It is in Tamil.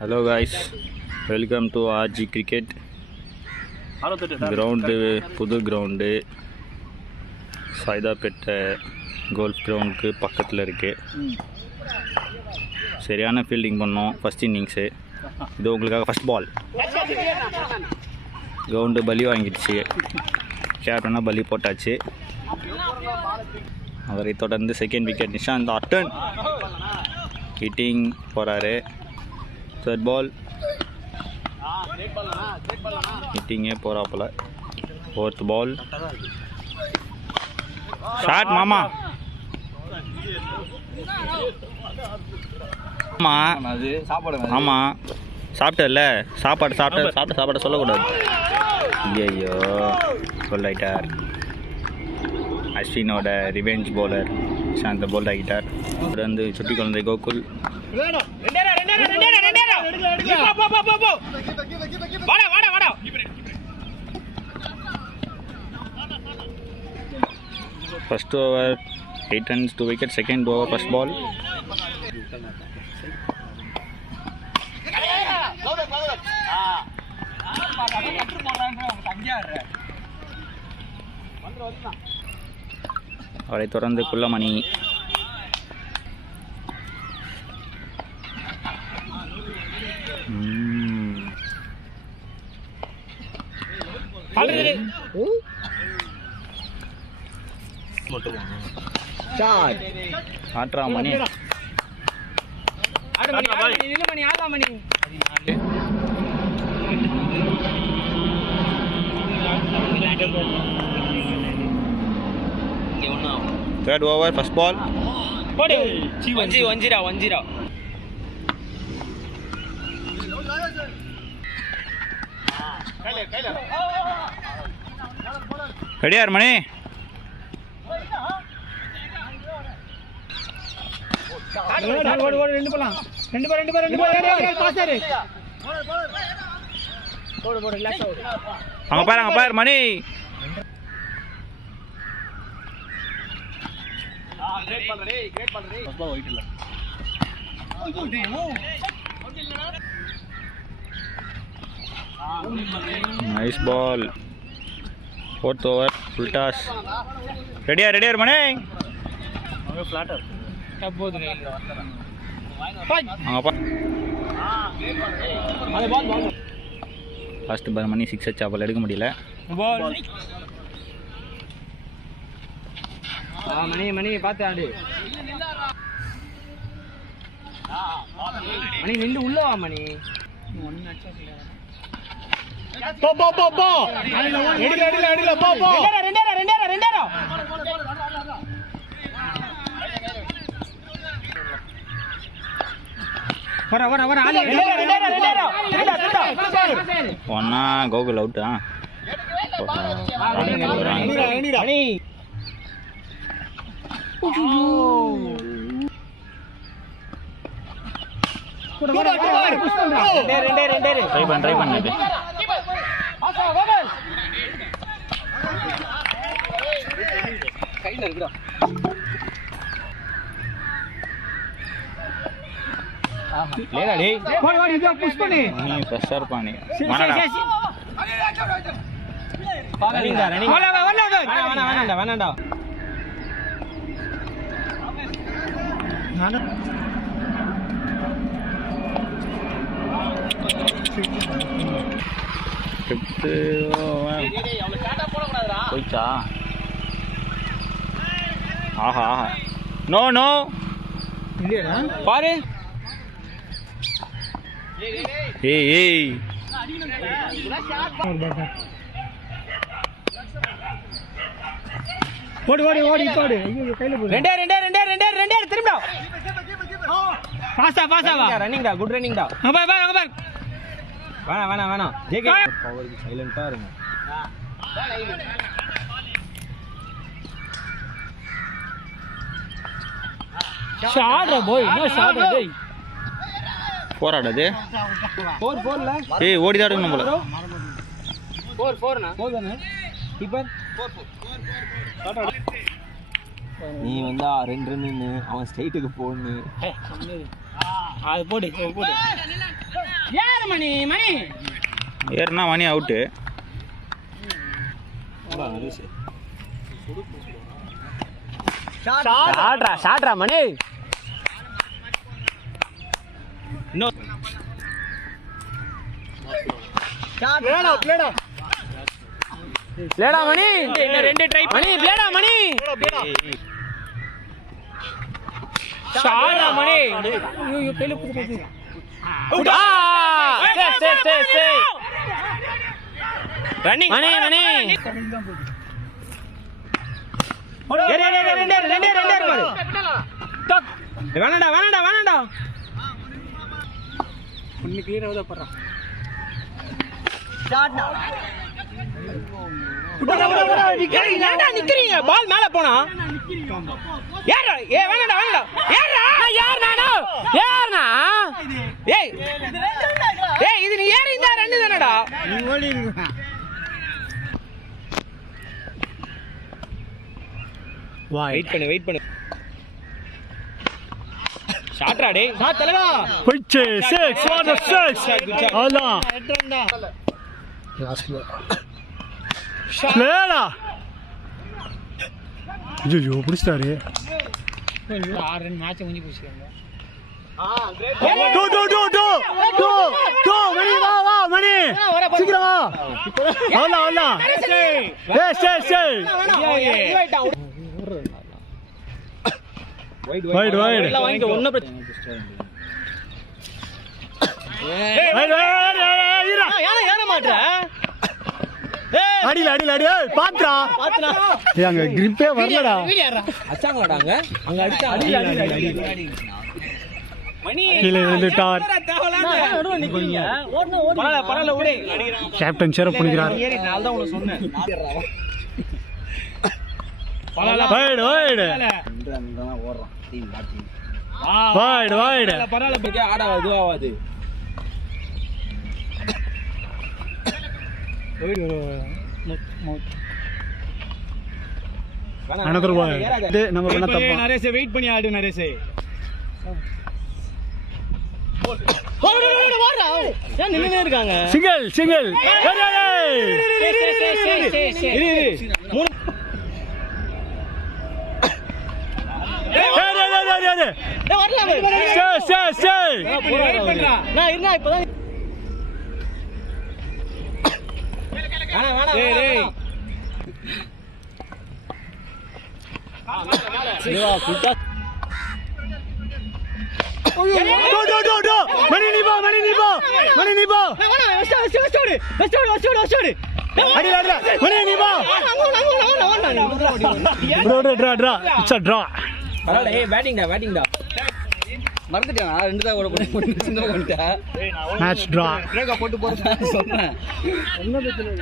Hello guys, welcome to RG Cricket. Ground புது கிரவுண்டு சைதாப்பேட்டை கோல்ஃப் கிரவுண்டுக்கு பக்கத்தில் இருக்குது. சரியான ஃபீல்டிங் பண்ணோம் ஃபஸ்ட் இன்னிங்ஸு. இது உங்களுக்காக ஃபஸ்ட் பால். கிரவுண்டு பலி வாங்கிடுச்சு, கேப்டனாக பலி போட்டாச்சு. அவரை தொடர்ந்து செகண்ட் விக்கெட் நிஷாந்த் அட்டன் ஹிட்டிங் போகிறாரு. தேர்ட் பால் ஹிட்டிங்கே போகிறாப்புல. ஃபோர்த் பால் ஷாட் மாமா. ஆமாம் சாப்பிட்டல, சாப்பாடு சொல்லக்கூடாது. ஐயோ சொல்லாயிட்டார். அஸ்வினோட ரிவெஞ்ச் பவுலர் சாந்த போல்ட் ஆகிட்டார். அவர் வந்து சுட்டி குழந்தை Gokul. First over 8 runs 2 wickets. Second over first ball. அவரை தொடர்ந்து குள்ளமணி. ஆட்ரா மணி. Third over first ball. 1-0. Ready yaar mani. அங்க பாரு மணி. Nice ball. Fourth over full toss. Ready yaar mani. Flatter. First ball Mani 6 அடிச்சா பால் எடுக்க முடியல. மணி பார்த்து ஆடு. மணி நின்று உள்ள வா மணி. போ எடில போ ரெண்டேரா ஒன்னா கோகுல் அவுட்டா. ட்ரை பண்ணு. கையில இருக்குடா. लेना नहीं वाड़ी इधर पुश பண்ணு. நீ பிரஷர் பண்ணு. வாடா ரன்னிங் வேணாம்டா. நானு கிப்ட் அவள ஷாட்டா போட கூடாதுடா. போய்ச்சா. ஆஹா நோ இல்லடா பாரு. ஏய் ஓடி ஐயோ கையில போடு. ரெண்டே திரும்படா. பாஸா வா. ரன்னிங்டா, குட் ரன்னிங்டா. அங்க பாரு. வேணாம். ஜேகே பவருக்கு சைலண்டா இருங்க. ஷாட் போய் என்ன ஷாட் டேய். போராடாதே 4-4ல. ஏய் ஓடிடா இருக்கு நம்மள. 4-4னா 4 தானே கீப்பர். 4 நீ வந்தா 2 ரன்னு அவன் ஸ்ட்ரைட்டுக்கு போன்னு. அது போடு. மணி மணி ஏறுனா மணி அவுட்டு. ஷாட்ரா மணி. பிளேடா மணி. ரெண்டு ட்ரை மணி. பிளேடா மணி. ஷாட்ரா மணி. ஐயோ கையில புடிச்சு. ஸ்டே. ரன்னிங் மணி மணி. ரெண்டே வேணாடா. ஒன்னு கிளியரா வந்து போறா. ஷாட்னா. நிக்கிறீங்க பால் மேல போனா. யாரா? வேணாடா. யாரா? ஏய் இது நீ ஏறி இந்த ரெண்டு தானடா. நீ ஓடி இருக்க. வெயிட் பண்ணு. ஷாட்ரா டேய். ஷாட் தலகா. போயிச்சு. 6 for the 6. அதான். லேடா. ஐயோ புடிச்சாரு. 6 ரன் மேட்ச் முடிஞ்சு போச்சுங்க. டோ மணி வா மணி. சீக்கிரம் வா. அவ்வளோ. ஏய். வைட். எல்லாம் வாங்கிட்டு ஒண்ணு பிரச்சனை. ஏற மாட்டற. அடி பாத்ரா. அங்க கிரிப்பே வரலடா. அச்சாங்கடாங்க. அங்க அடிச்சா அடி. மணி கீழே விழுந்துட்டார். நிக்கிறீங்க. பரவாயில்ல விடு. கேப்டன் சேர பண்ணிக்கிறார். ஏறி நான் தான் உனக்கு சொன்னேன். வைட். பரவாயில்ல ஆடாது இதுவாகாது. another one. நம்ம பண்ண தப்பு. நரேஷ் வெயிட் பண்ணி ஆடு நரேஷ். ஏன் நின்னுனே இருக்காங்க? சிங்கிள். மூணு. வெயிட் பண்றா. நான் இருந்தா இப்பதான். டேய். தேவா புட்டா. மணி நீ போ. அடி மணி நீ போ. ட்ரா. It's a draw. பரவாயில்ல. ஏய் பேட்டிங்டா. மறந்துட்டேன். 2 தான் ஓட போறேன். சின்ன ஓடிட்டா. Match draw. பிரேக்கா போட்டு போறேன் சொல்றேன். என்ன பிரச்சனை?